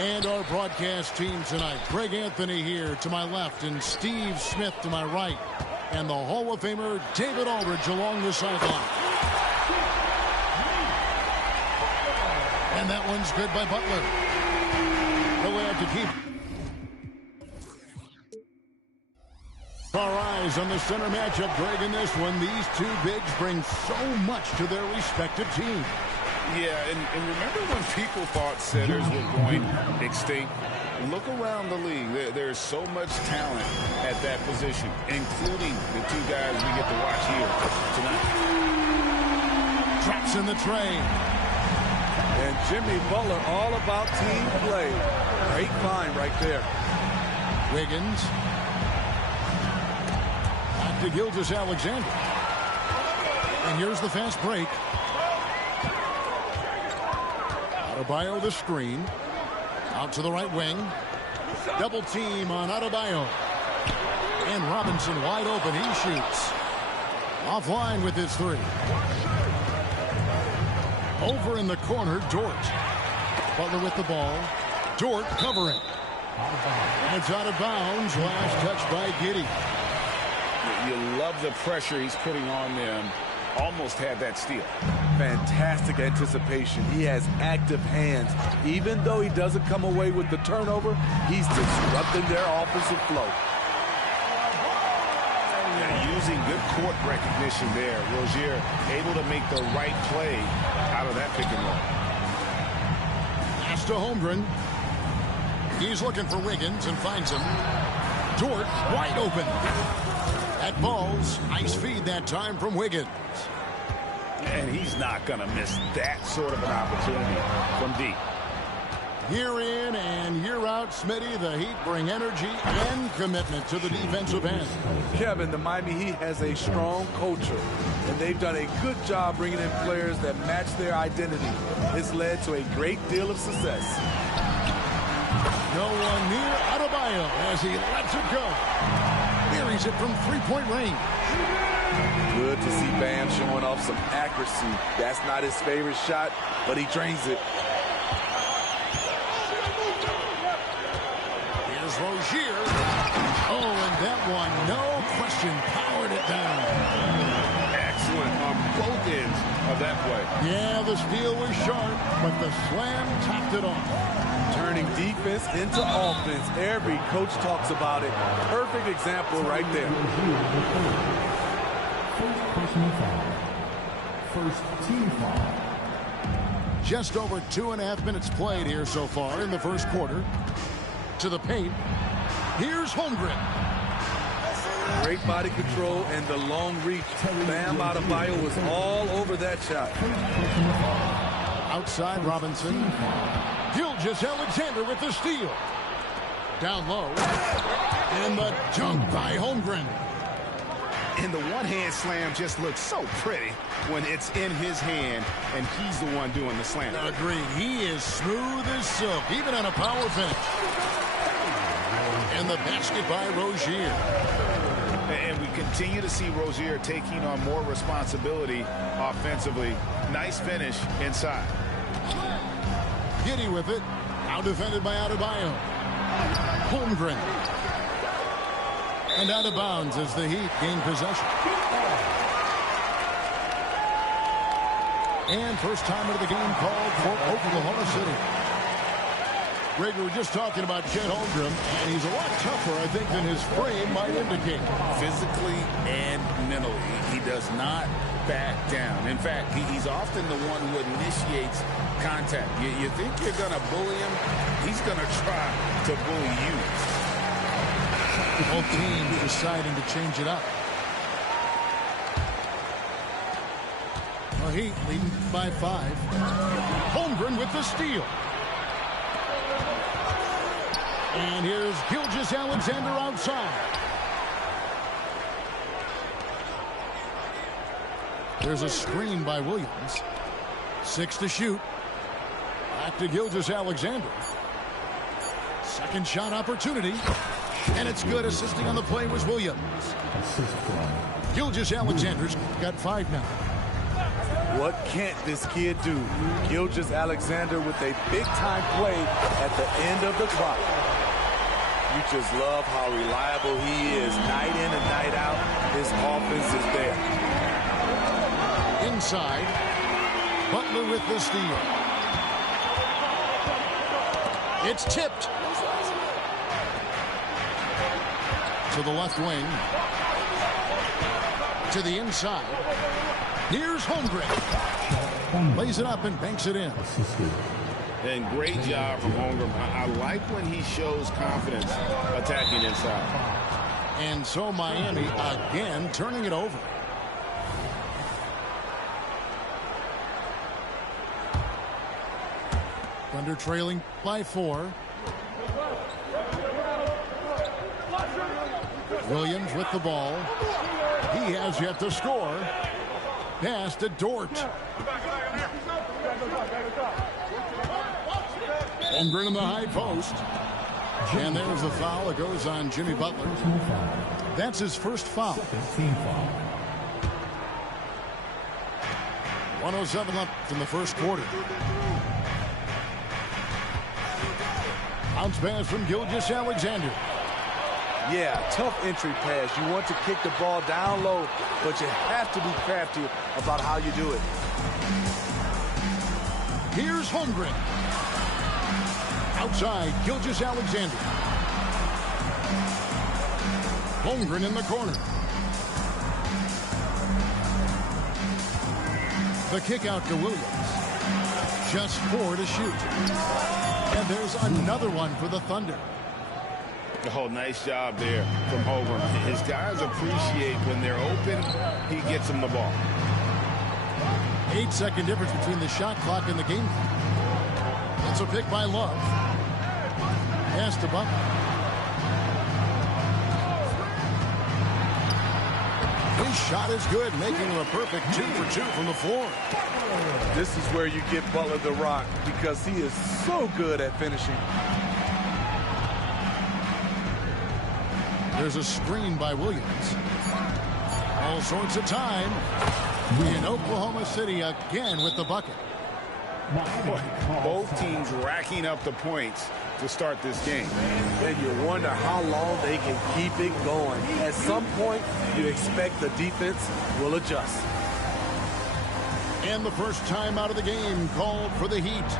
And our broadcast team tonight, Greg Anthony here to my left and Steve Smith to my right. And the Hall of Famer David Aldridge along the sideline. And that one's good by Butler. The way out to keep. Our eyes on the center matchup, Greg, in this one. These two bigs bring so much to their respective teams. Yeah, and remember when people thought centers were going extinct? Look around the league. There's so much talent at that position, including the two guys we get to watch here tonight. Drops in the tray. And Jimmy Butler all about team play. Great find right there. Wiggins. Back to Gilgeous-Alexander. And here's the fast break. Adebayo the screen. Out to the right wing. Double team on Adebayo. And Robinson wide open. He shoots. Offline with his three. Over in the corner, Dort. Butler with the ball. Dort covering. And it's out of bounds. Last touch by Giddey. You love the pressure he's putting on them. Almost had that steal. Fantastic anticipation. He has active hands. Even though he doesn't come away with the turnover, he's disrupting their offensive flow. Yeah, using good court recognition there. Rozier able to make the right play out of that pick and roll. Pass to Holmgren. He's looking for Wiggins and finds him. Dort wide open. That ball's nice feed that time from Wiggins. And he's not going to miss that sort of an opportunity from deep. Year in and year out, Smitty, the Heat bring energy and commitment to the defensive end. Kevin, the Miami Heat has a strong culture, and they've done a good job bringing in players that match their identity. It's led to a great deal of success. No one near Adebayo as he lets it go. Buries it from three-point range. Good to see Bam showing off some accuracy. That's not his favorite shot, but he drains it. Here's Rozier. Oh, and that one, no question, powered it down. Excellent on both ends of that play. Yeah, the steal was sharp, but the slam topped it off. Turning defense into offense. Every coach talks about it. Perfect example right there. First personal foul. First team foul. Just over 2.5 minutes played here so far in the first quarter. To the paint. Here's Holmgren. Great body control and the long reach. Bam Adebayo was all over that shot. Outside Robinson. Gilgeous-Alexander with the steal. Down low. And the dunk by Holmgren. And the one-hand slam just looks so pretty when it's in his hand and he's the one doing the slam. Agreed. He is smooth as silk, even on a power finish. And the basket by Rozier. And we continue to see Rozier taking on more responsibility offensively. Nice finish inside. Giddey with it. Now defended by Adebayo. Holmgren. And out of bounds as the Heat gain possession. And first time of the game called for Oklahoma City. Greg, we were just talking about Chet Holmgren, and he's a lot tougher, I think, than his frame might indicate. Physically and mentally, he does not back down. In fact, he's often the one who initiates contact. You think you're going to bully him, he's going to try to bully you. Both teams deciding to change it up. The Heat leading by 5. Holmgren with the steal. And here's Gilgeous-Alexander outside. There's a screen by Williams. 6 to shoot. Back to Gilgeous-Alexander. Second shot opportunity. And it's good. Assisting on the play was Williams. Gilgeous-Alexander's got 5 now. What can't this kid do? Gilgeous-Alexander with a big-time play at the end of the clock. You just love how reliable he is night in and night out. His offense is there. Inside, Butler with the steal. It's tipped to the left wing, to the inside. Here's Holmgren. Lays it up and banks it in. And great job from Holmgren. I like when he shows confidence attacking inside. And so Miami again turning it over. Thunder trailing by 4. Williams with the ball. He has yet to score. Pass to Dort. Holmgren in the high post. And there's the foul. It goes on Jimmy Butler. That's his first foul. 107 left in the first quarter. Bounce pass from Gilgeous-Alexander. Yeah, tough entry pass. You want to kick the ball down low, but you have to be crafty about how you do it. Here's Holmgren. Outside, Gilgeous-Alexander. Holmgren in the corner. The kick out to Williams. Just 4 to shoot. And there's another one for the Thunder. Oh, nice job there from Holmgren. His guys appreciate when they're open, he gets them the ball. 8-second difference between the shot clock and the game. It's a pick by Love. Pass to Butler. His shot is good, making him a perfect 2 for 2 from the floor. This is where you get Butler the rock because he is so good at finishing. There's a screen by Williams. All sorts of time. In Oklahoma City again with the bucket. Both teams racking up the points to start this game. And you wonder how long they can keep it going. At some point, you expect the defense will adjust. And the first time out of the game called for the Heat.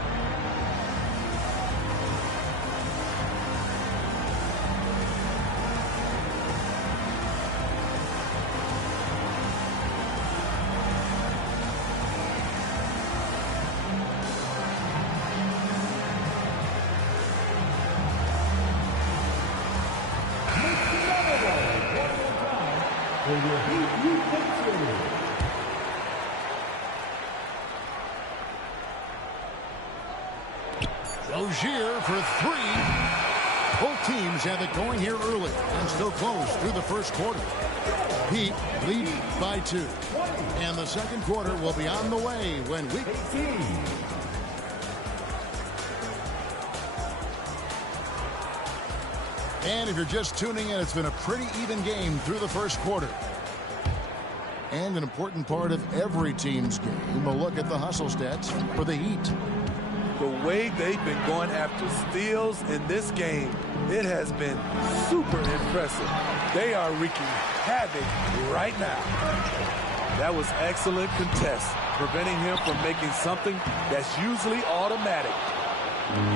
Rozier for 3. Both teams have it going here early and still close through the first quarter. Heat lead by 2. And the second quarter will be on the way when we... And if you're just tuning in, it's been a pretty even game through the first quarter. And an important part of every team's game, a look at the hustle stats for the Heat. The way they've been going after steals in this game, it has been super impressive. They are wreaking havoc right now. That was excellent contest, preventing him from making something that's usually automatic.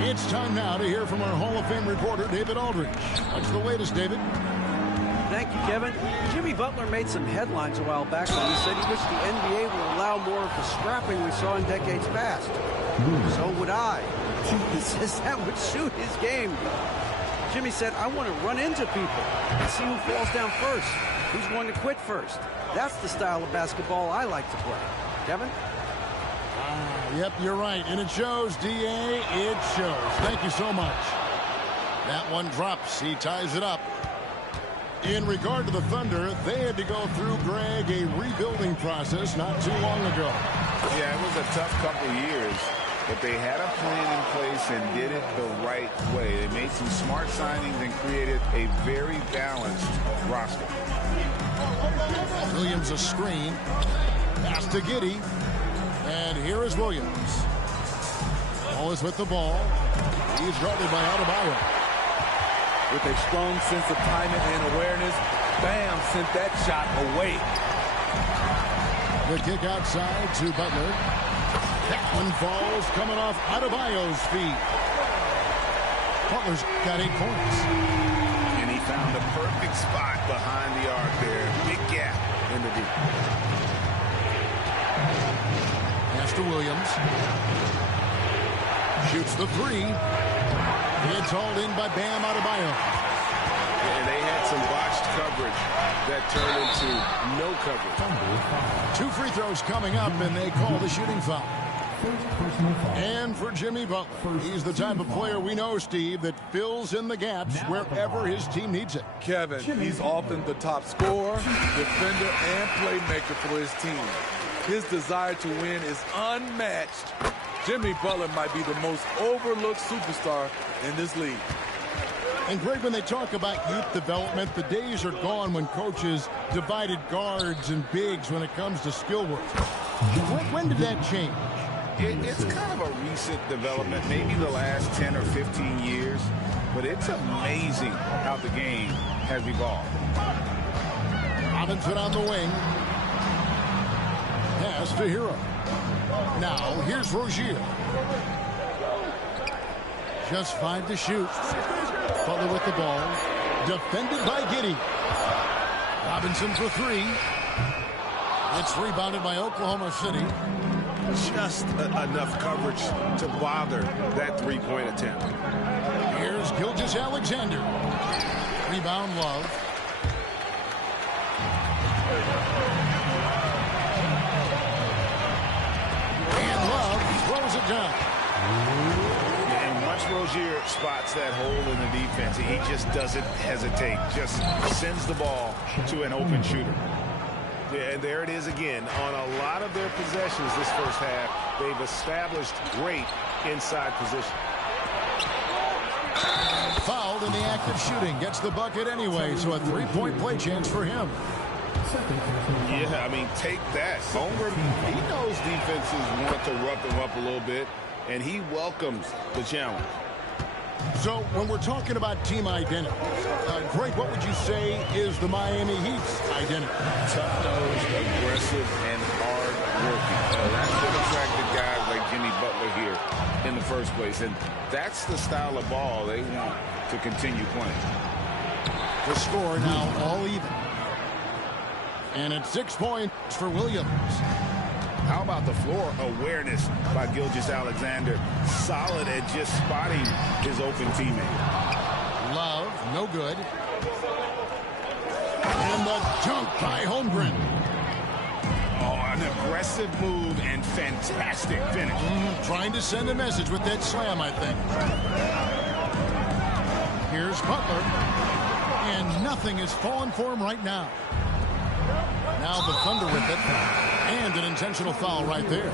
It's time now to hear from our Hall of Fame reporter, David Aldridge. What's the latest, David? Thank you, Kevin. Jimmy Butler made some headlines a while back when he said he wished the NBA would allow more of the scrapping we saw in decades past. So would I. He says that would suit his game. Jimmy said, I want to run into people and see who falls down first, who's going to quit first. That's the style of basketball I like to play. Kevin? Yep, you're right. And it shows, D.A. It shows. Thank you so much. That one drops. He ties it up. In regard to the Thunder, they had to go through, Greg, a rebuilding process not too long ago. Yeah, it was a tough couple years, but they had a plan in place and did it the right way. They made some smart signings and created a very balanced roster. Williams a screen. Pass to Giddey. And here is Williams. Always with the ball. He's guarded by Adebayo. With a strong sense of timing and awareness, Bam sent that shot away. The kick outside to Butler. That one falls coming off Adebayo's feet. Butler's got 8 points. And he found a perfect spot behind the arc there. Big gap in the deep. Pass to Williams. Shoots the 3. It's hauled in by Bam Adebayo. And they had some botched coverage that turned into no coverage. 2 free throws coming up, and they call the shooting foul. And for Jimmy Butler, he's the type of player we know, Steve, that fills in the gaps wherever his team needs it. Kevin, he's often the top scorer, defender, and playmaker for his team. His desire to win is unmatched. Jimmy Butler might be the most overlooked superstar in this league. And Greg, when they talk about youth development, the days are gone when coaches divided guards and bigs when it comes to skill work. When did that change? It's kind of a recent development, maybe the last 10 or 15 years, but it's amazing how the game has evolved. Robinson on the wing. Pass to Hero. Now, here's Rozier. Just 5 to shoot. Butler with the ball. Defended by Giddey. Robinson for 3. It's rebounded by Oklahoma City. Just enough coverage to bother that three-point attempt. Here's Gilgeous-Alexander. Rebound, Love. And Love throws it down. And once Rozier spots that hole in the defense, he just doesn't hesitate. Just sends the ball to an open shooter. And there it is again. On a lot of their possessions this first half, they've established great inside position. Fouled in the act of shooting. Gets the bucket anyway, so a 3-point play chance for him. Yeah, I mean, take that. Holmgren, he knows defenses want to rough him up a little bit, and he welcomes the challenge. So when we're talking about team identity, Greg, what would you say is the Miami Heat's identity? Tough-nosed, aggressive, and hard-working. That's what attracted guys like Jimmy Butler here in the first place, and that's the style of ball they want to continue playing. The score now all even. And it's 6 points for Williams. How about the floor awareness by Gilgeous-Alexander? Solid at just spotting his open teammate. Love, no good. And the dunk by Holmgren. Oh, an aggressive move and fantastic finish. Trying to send a message with that slam, I think. Here's Butler. And nothing is falling for him right now. Now the Thunder with it. And an intentional foul right there.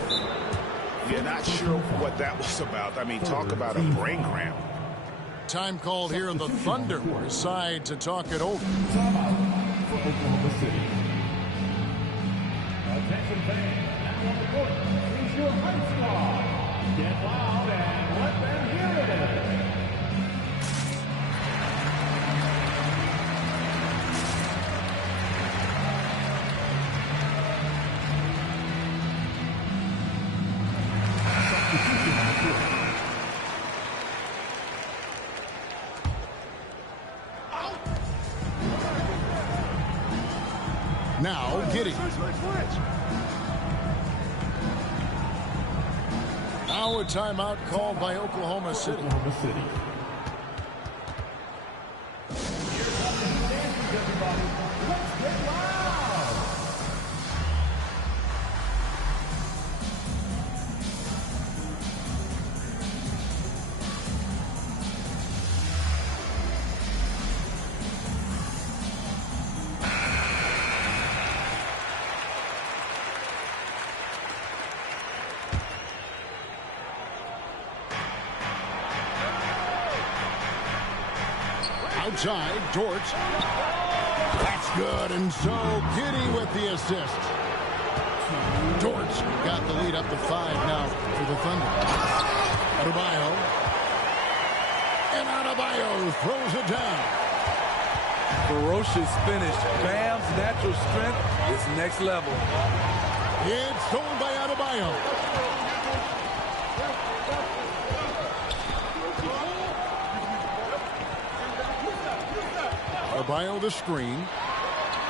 Yeah, not sure what that was about. I mean, talk about a brain cramp. Time called here. The Thunder decide to talk it over. Timeout for Oklahoma City. Attention fans, now on the court is your Heat Squad. Get loud and let them hear it. Now Giddey. Now a timeout called by Oklahoma City. Oklahoma City. Everybody, let's get loud! Outside, Dort. That's good, and so Giddey with the assist. Dortz got the lead up to 5 now for the Thunder. Adebayo. And Adebayo throws it down. Ferocious finish. Bam's natural strength is next level. It's stolen by Adebayo. Adebayo the screen.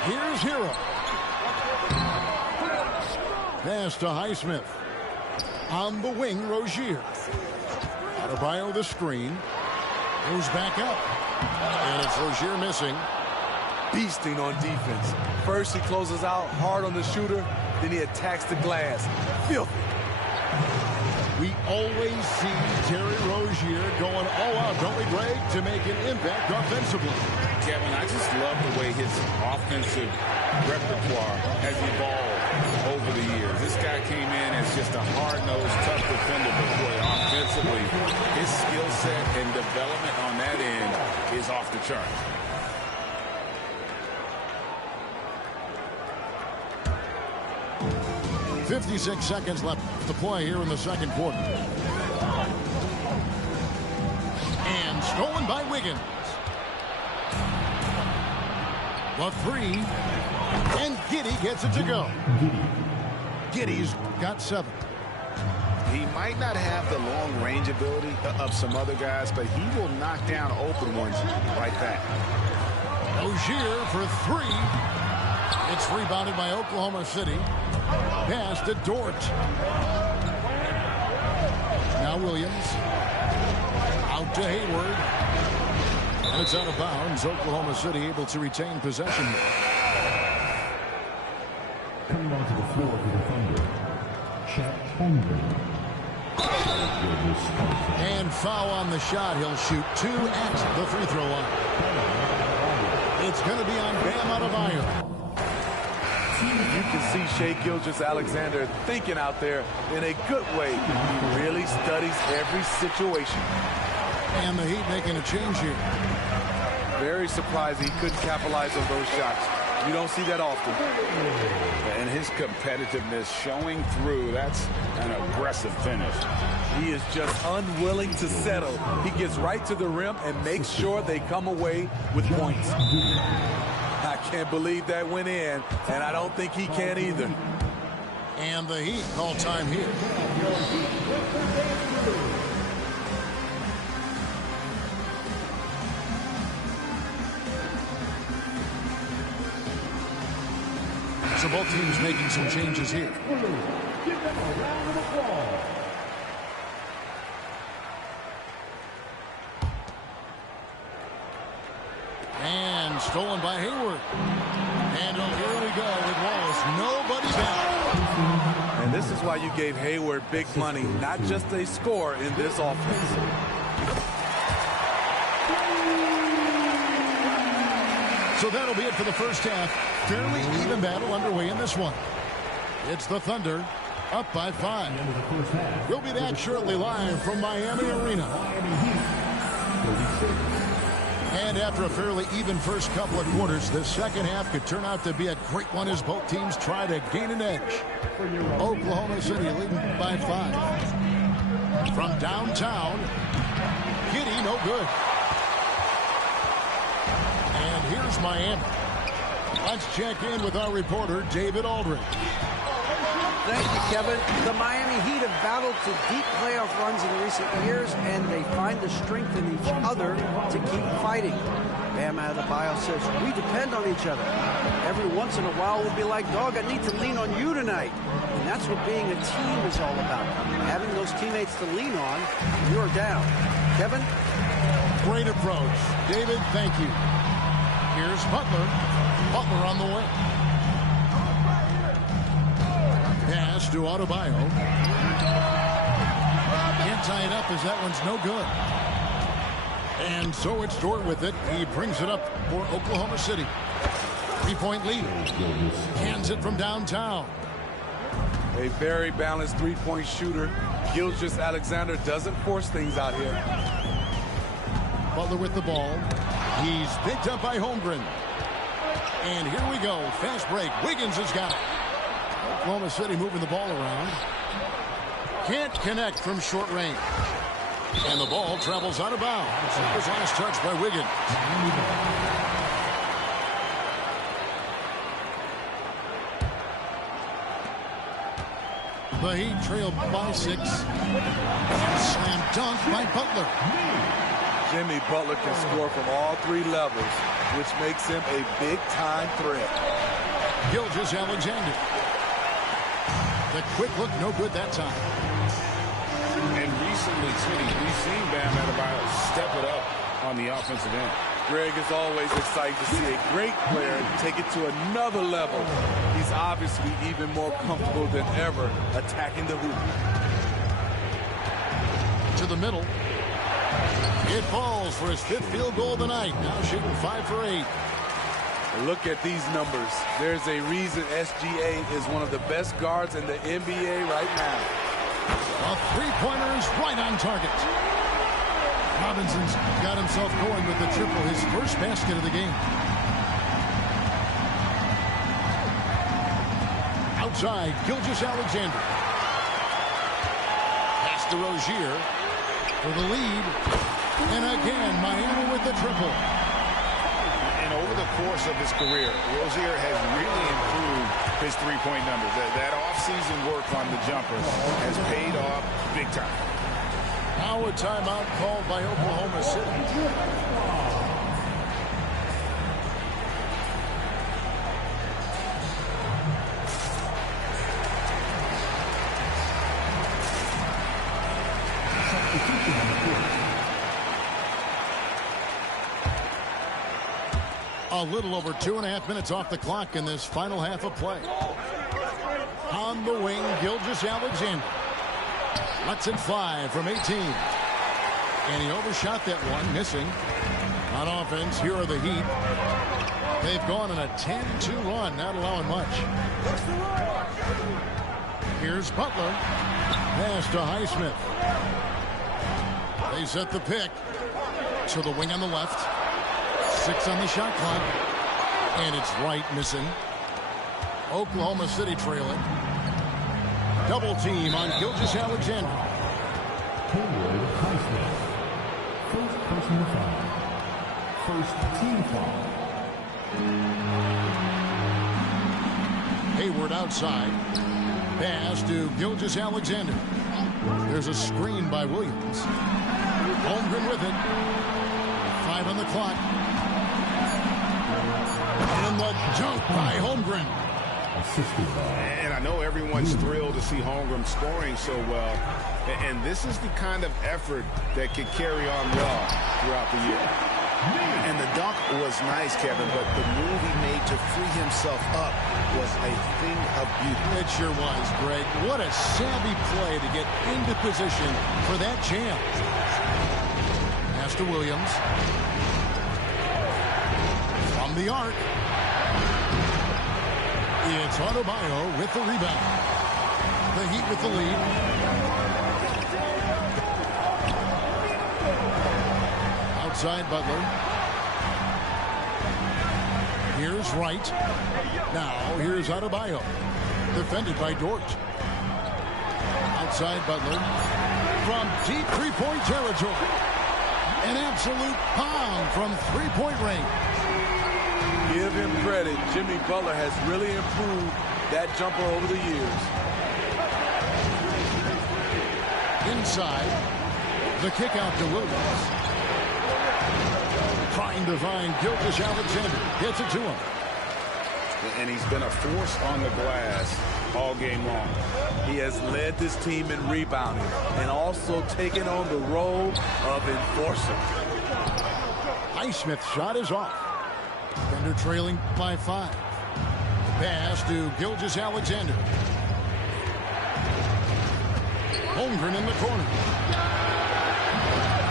Here's Che0. Pass to Highsmith. On the wing, Rozier. Adebayo the screen. Goes back up. And it's Rozier missing. Beasting on defense. First he closes out hard on the shooter, then he attacks the glass. Filthy. We always see Terry Rozier going all out, don't we, Greg, to make an impact offensively. Kevin, I just love the way his offensive repertoire has evolved over the years. This guy came in as just a hard-nosed, tough defender, but boy, offensively, his skill set and development on that end is off the charts. .56 seconds left to play here in the second quarter. And stolen by Wiggins. The 3. And Giddey gets it to go. Giddey's got 7. He might not have the long-range ability of some other guys, but he will knock down open ones like that. Rozier for 3. It's rebounded by Oklahoma City. Pass to Dort. Now Williams. Out to Hayward. And it's out of bounds. Oklahoma City able to retain possession. Coming onto the floor for the Thunder, Che0. And foul on the shot. He'll shoot 2 at the free throw line. It's going to be on Bam Adebayo. You can see Shai Gilgeous-Alexander thinking out there in a good way. He really studies every situation. And the Heat making a change here. Very surprised he couldn't capitalize on those shots. You don't see that often. And his competitiveness showing through. That's an aggressive finish. He is just unwilling to settle. He gets right to the rim and makes sure they come away with points. I can't believe that went in, and I don't think he can either. And the Heat call time here. So both teams making some changes here. Give them a round of applause. And stolen by Hayward. And here we go with Wallace. Nobody down. And this is why you gave Hayward big money, not just a score in this offense. So that'll be it for the first half. Fairly even battle underway in this one. It's the Thunder up by 5. We'll be back shortly live from Miami Arena. And after a fairly even first couple of quarters, the second half could turn out to be a great one as both teams try to gain an edge. Oklahoma City leading by 5. From downtown, Giddey no good. And here's Miami. Let's check in with our reporter, David Aldridge. Thank you, Kevin. The Miami Heat have battled to deep playoff runs in recent years, and they find the strength in each other to keep fighting. Bam Adebayo says, we depend on each other. Every once in a while, we'll be like, dog, I need to lean on you tonight. And that's what being a team is all about. Having those teammates to lean on, you're down. Kevin? Great approach. David, thank you. Here's Butler. Butler on the way. Pass to Adebayo. Can't tie it up as that one's no good. And so it's Dort with it. He brings it up for Oklahoma City. 3-point lead. Hands it from downtown. A very balanced three-point shooter. Gilgeous-Alexander doesn't force things out here. Butler with the ball. He's picked up by Holmgren. And here we go. Fast break. Wiggins has got it. Oklahoma City moving the ball around. Can't connect from short range. And the ball travels out of bounds. That was last touch by Wiggins. The Heat trailed by 6. Slam dunk by Butler. Jimmy Butler can score from all 3 levels, which makes him a big-time threat. Gilgeous-Alexander. The quick look, no good that time. And recently, Smitty, we've seen Bam Adebayo step it up on the offensive end. Greg, is always exciting to see a great player take it to another level. He's obviously even more comfortable than ever attacking the hoop. To the middle. It falls for his 5th field goal of the night. Now shooting 5 for 8. Look at these numbers. There's a reason SGA is one of the best guards in the NBA right now. A three-pointer is right on target. Robinson's got himself going with the triple, his first basket of the game. Outside, Gilgeous-Alexander. Pass to Rozier for the lead. And again, Miami with the triple. And over the course of his career, Rozier has really improved his three-point numbers. That off-season work on the jumper has paid off big time. Now a timeout called by Oklahoma City. A little over 2.5 minutes off the clock in this final half of play. On the wing, Gilgeous-Alexander. Lets it fly from 18. And he overshot that one, missing. On offense, here are the Heat. They've gone on a 10-2 run, not allowing much. Here's Butler. Pass to Highsmith. They set the pick. To the wing on the left. 6 on the shot clock. And it's right, missing. Oklahoma City trailing. Double team on Gilgeous-Alexander. Hayward Highsmith. First personal foul. First team foul. Hayward outside. Pass to Gilgeous-Alexander. There's a screen by Williams. Holmgren with it. 5 on the clock. And the dunk by Holmgren. And I know everyone's thrilled to see Holmgren scoring so well. And this is the kind of effort that could carry on well throughout the year. And the dunk was nice, Kevin, but the move he made to free himself up was a thing of beauty. It sure was, Greg. What a savvy play to get into position for that jam. Pass to Williams. From the arc. It's Adebayo with the rebound. The Heat with the lead. Outside Butler. Here's Wright. Now here's Adebayo. Defended by Dort. Outside Butler. From deep three-point territory. An absolute pound from three-point range. Give him credit. Jimmy Butler has really improved that jumper over the years. Inside. The kick out to Williams. Trying to find Gilgeous-Alexander. Gets it to him. And he's been a force on the glass all game long. He has led this team in rebounding and also taken on the role of enforcer. Highsmith's shot is off. Thunder trailing by 5. Pass to Gilgeous-Alexander. Holmgren in the corner.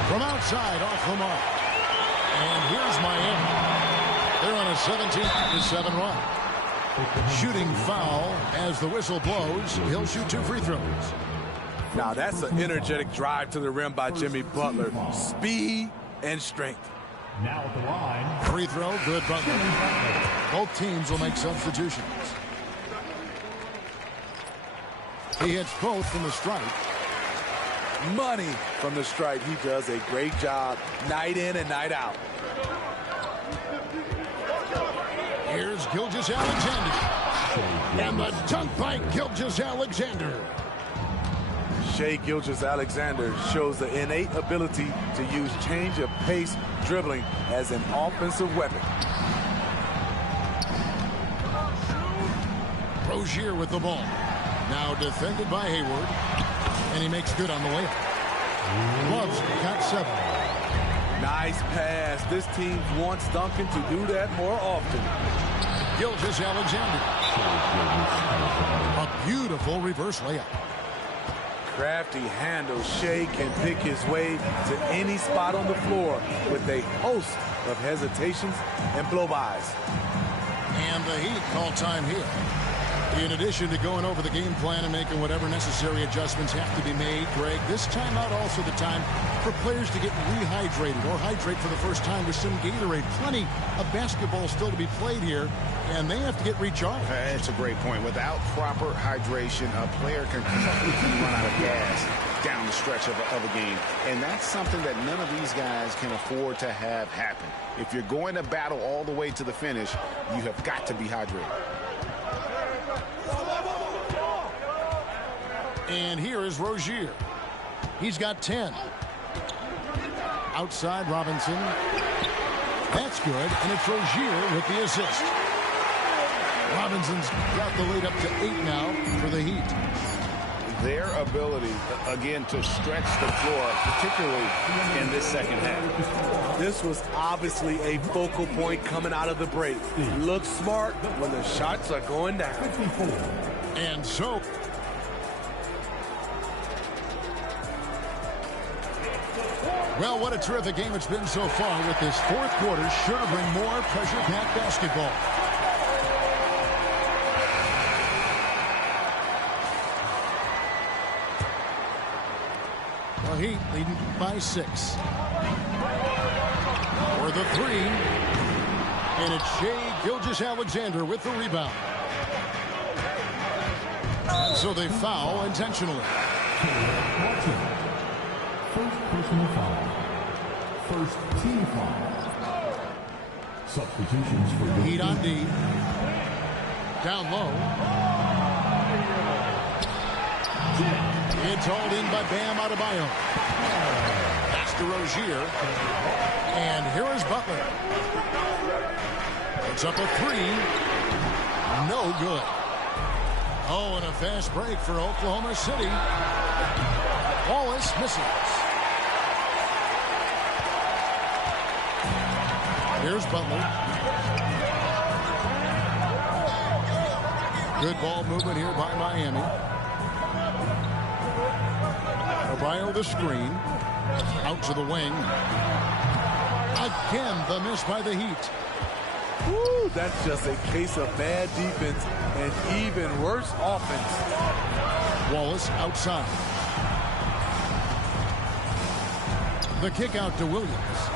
From outside, off the mark. And here's Miami. They're on a 17-7 run. Shooting foul as the whistle blows. He'll shoot 2 free throws. Now that's an energetic drive to the rim by Jimmy Butler. Speed and strength. Now at the line. Free throw, good Butler. Both teams will make substitutions. He hits both from the stripe. Money from the stripe. He does a great job night in and night out. Here's Gilgeous-Alexander. And the dunk by Gilgeous-Alexander. Che Gilgeous-Alexander shows the innate ability to use change of pace dribbling as an offensive weapon. Rozier with the ball. Now defended by Hayward. And he makes good on the way. Love's got 7. Nice pass. This team wants Duncan to do that more often. Gilgeous-Alexander. A beautiful reverse layup. Crafty handle. Che can pick his way to any spot on the floor with a host of hesitations and blow-bys. And the Heat call time here. In addition to going over the game plan and making whatever necessary adjustments have to be made, Greg, this timeout also the time for players to get rehydrated or hydrate for the first time with some Gatorade. Plenty of basketball still to be played here, and they have to get recharged. That's a great point. Without proper hydration, a player can completely run out of gas down the stretch of a game. And that's something that none of these guys can afford to have happen. If you're going to battle all the way to the finish, you have got to be hydrated. And here is Rozier. He's got 10. Outside Robinson. That's good, and it's Rozier with the assist. Robinson's got the lead up to 8 now for the Heat. Their ability, again, to stretch the floor, particularly in this second half. This was obviously a focal point coming out of the break. Looks smart when the shots are going down. And so... well, what a terrific game it's been so far with this fourth quarter. Sure to bring more pressure-packed basketball. The Heat leading by 6. For the 3. And it's Che Gilgeous-Alexander with the rebound. And so they foul intentionally. First personal foul. First team foul. Substitutions for the Heat on D. Down low. It's hauled in by Bam Adebayo. Pass to Rozier. And here is Butler. It's up a 3. No good. Oh, and a fast break for Oklahoma City. Wallace misses. Here's Butler. Good ball movement here by Miami. Adebayo the screen. Out to the wing. Again, the miss by the Heat. Woo, that's just a case of bad defense and even worse offense. Wallace outside. The kick out to Williams.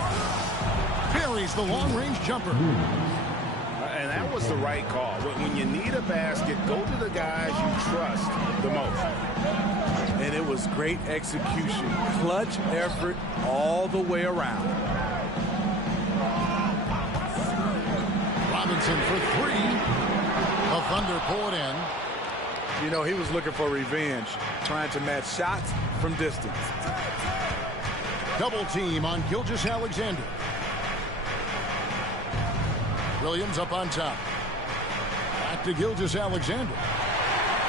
Buries the long-range jumper. And that was the right call. When you need a basket, go to the guys you trust the most. And it was great execution. Clutch effort all the way around. Robinson for 3. The Thunder pull it in. You know, he was looking for revenge, trying to match shots from distance. Double team on Gilgeous-Alexander. Williams up on top. Back to Gilgeous-Alexander.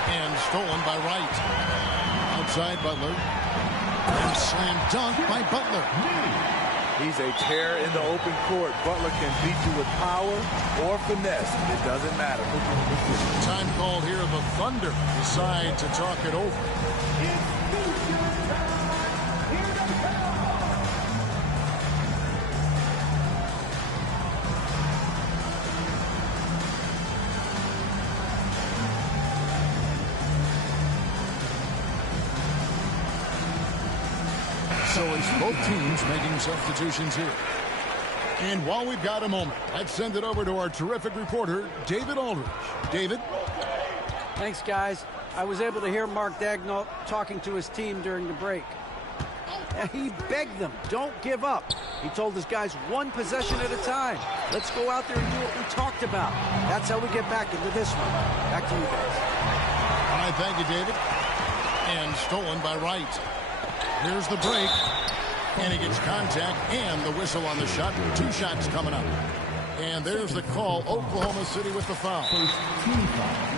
And stolen by Wright. Outside Butler. And slam dunk by Butler. He's a terror in the open court. Butler can beat you with power or finesse. It doesn't matter. Time called here. The Thunder decide to talk it over. So it's both teams making substitutions here. And while we've got a moment, let's send it over to our terrific reporter, David Aldridge. David? Thanks, guys. I was able to hear Mark Daigneault talking to his team during the break. He begged them, don't give up. He told his guys, one possession at a time. Let's go out there and do what we talked about. That's how we get back into this one. Back to you guys. All right, thank you, David. And stolen by Wright. Here's the break. And he gets contact and the whistle on the shot. 2 shots coming up. And there's the call. Oklahoma City with the foul.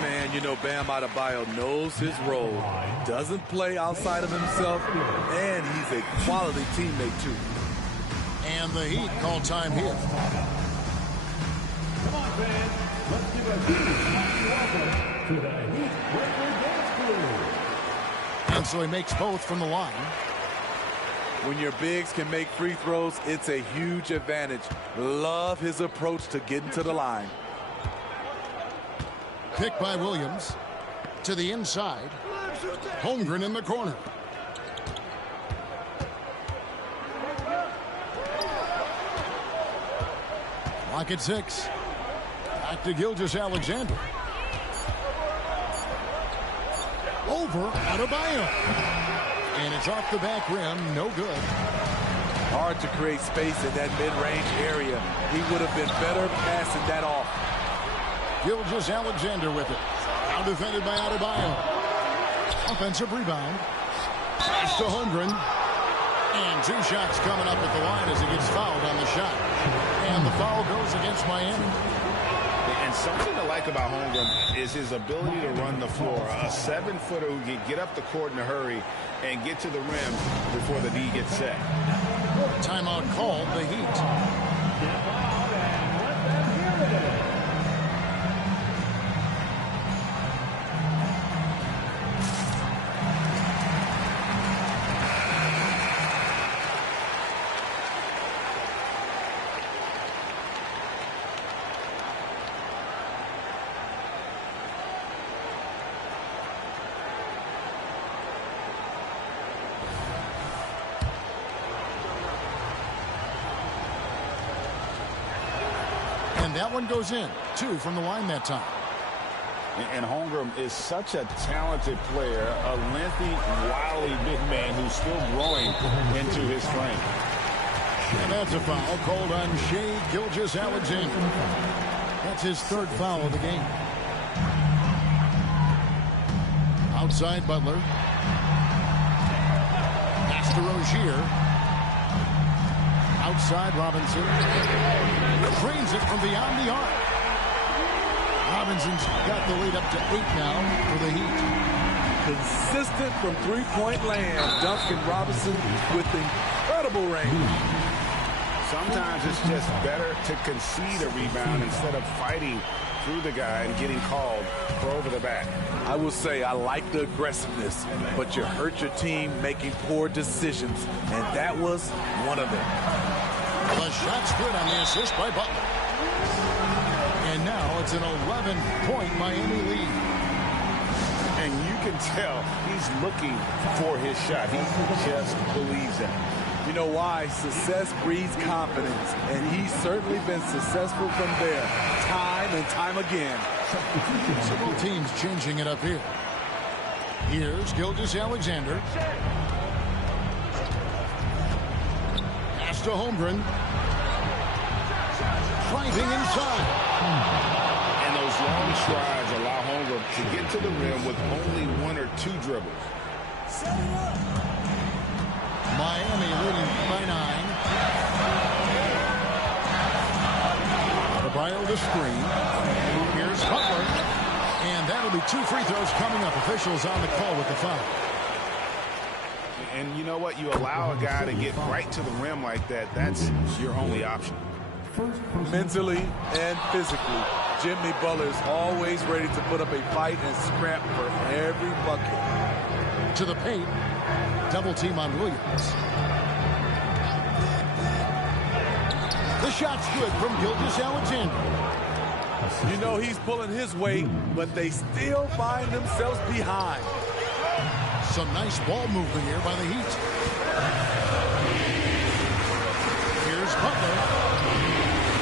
Man, you know, Bam Adebayo knows his role. Doesn't play outside of himself. And he's a quality teammate, too. And the Heat call time here. Come on, fans. Let's give a huge welcome to the Heat Breaker Dance Crew. And so he makes both from the line. When your bigs can make free throws, it's a huge advantage. Love his approach to getting to the line. Pick by Williams. To the inside. Holmgren in the corner. Clock at 6. Back to Gilgeous-Alexander. Over Adebayo. And it's off the back rim. No good. Hard to create space in that mid-range area. He would have been better passing that off. Gilgeous-Alexander with it. Now defended by Adebayo. Offensive rebound. Pass to Holmgren. And 2 shots coming up at the line as he gets fouled on the shot. And the foul goes against Miami. And something to like about Holmgren is his ability to run the floor. A 7-footer who can get up the court in a hurry and get to the rim before the D gets set. Timeout called, the Heat. Step out and let them hear it. That one goes in. 2 from the line that time. And Holmgren is such a talented player, a lengthy, wily big man who's still growing into his strength. And that's a foul called on Che Gilgeous-Alexander. That's his 3rd foul of the game. Outside Butler. Pass to Rozier. Outside Robinson. Drains it from beyond the arc. Robinson's got the lead up to 8 now for the Heat. Consistent from three-point land. Duncan Robinson with incredible range. Sometimes it's just better to concede a rebound instead of fighting through the guy and getting called for over the back. I will say I like the aggressiveness, but you hurt your team making poor decisions, and that was one of them. The shot's good on the assist by Butler. And now it's an 11-point Miami lead. And you can tell he's looking for his shot. He just believes it. You know why? Success breeds confidence, and he's certainly been successful from there, time and time again. So both teams changing it up here. Here's Gilgeous-Alexander. Pass to Holmgren. Driving inside. And those long strides allow Holmgren to get to the rim with only 1 or 2 dribbles. Miami leading by 9. Adebayo the screen. Here's Butler. And that'll be 2 free throws coming up. Officials on the call with the foul. And you know what? You allow a guy to get right to the rim like that. That's your only option. Mentally and physically, Jimmy Butler is always ready to put up a fight and scrap for every bucket. To the paint. Double team on Williams. The shot's good from Gilgeous-Alexander. You know he's pulling his weight, but they still find themselves behind. Some nice ball movement here by the Heat. Here's Butler.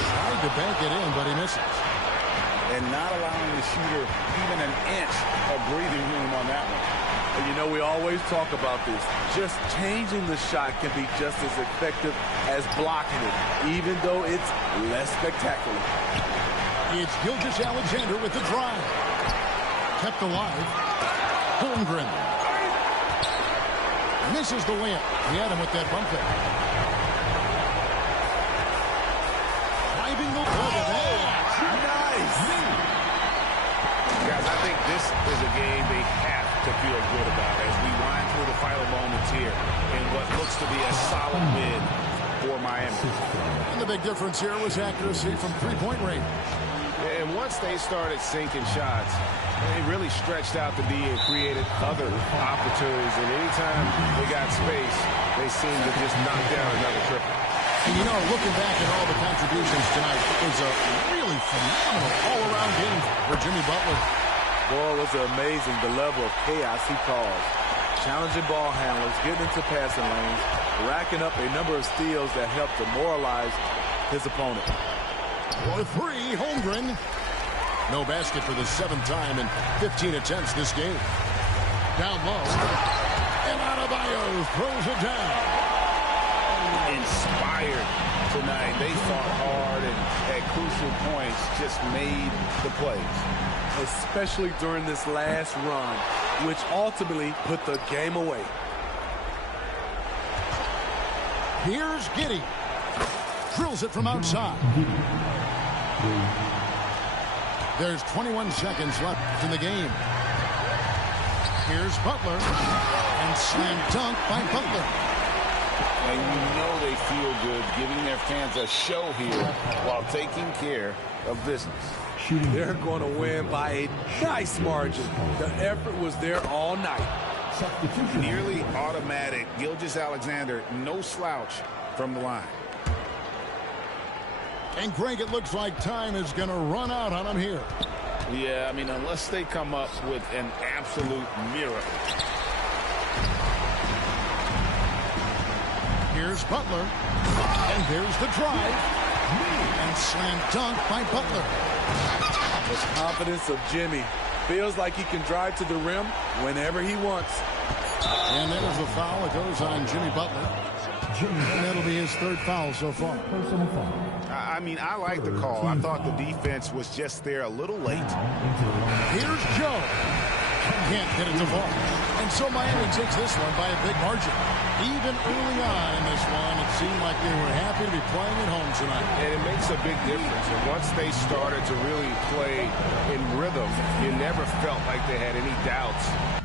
Tried to bank it in, but he misses. and not allowing the shooter even an inch of breathing room on that one. And you know, we always talk about this. Just changing the shot can be just as effective as blocking it, even though it's less spectacular. It's Gilgeous-Alexander with the drive. Kept alive. Holmgren. Misses the layup. He had him with that bump fake. Driving the ball. Nice. Guys, I think this is a game they have to feel good about as we wind through the final moments here in what looks to be a solid win for Miami. And the big difference here was accuracy from three-point range. And once they started sinking shots, they really stretched out the D and created other opportunities. And anytime they got space, they seemed to just knock down another triple. And you know, looking back at all the contributions tonight, it was a really phenomenal all-around game for Jimmy Butler. Boy, was it amazing the level of chaos he caused. Challenging ball handlers, getting into passing lanes, racking up a number of steals that helped demoralize his opponent. For three, Holmgren. No basket for the seventh time in 15 attempts this game. Down low. And Adebayo throws it down. Inspired tonight. They fought hard and at crucial points just made the plays. Especially during this last run, which ultimately put the game away. Here's Giddey. Drills it from outside. There's 21 seconds left in the game. Here's Butler. And slam dunk by Butler. And you know they feel good giving their fans a show here while taking care of business. They're going to win by a nice margin. The effort was there all night. Nearly automatic. Gilgeous-Alexander, no slouch from the line. And Greg, it looks like time is going to run out on him here. Yeah, I mean, unless they come up with an absolute miracle. Here's Butler. And there's the drive. And slam dunk by Butler. The confidence of Jimmy. Feels like he can drive to the rim whenever he wants. And there's the foul that goes on Jimmy Butler. And that'll be his third foul so far. I mean, I like the call. I thought the defense was just there a little late. Here's Joe. Can't get it to fall. And so Miami takes this one by a big margin. Even early on in this one, it seemed like they were happy to be playing at home tonight. And it makes a big difference. And once they started to really play in rhythm, you never felt like they had any doubts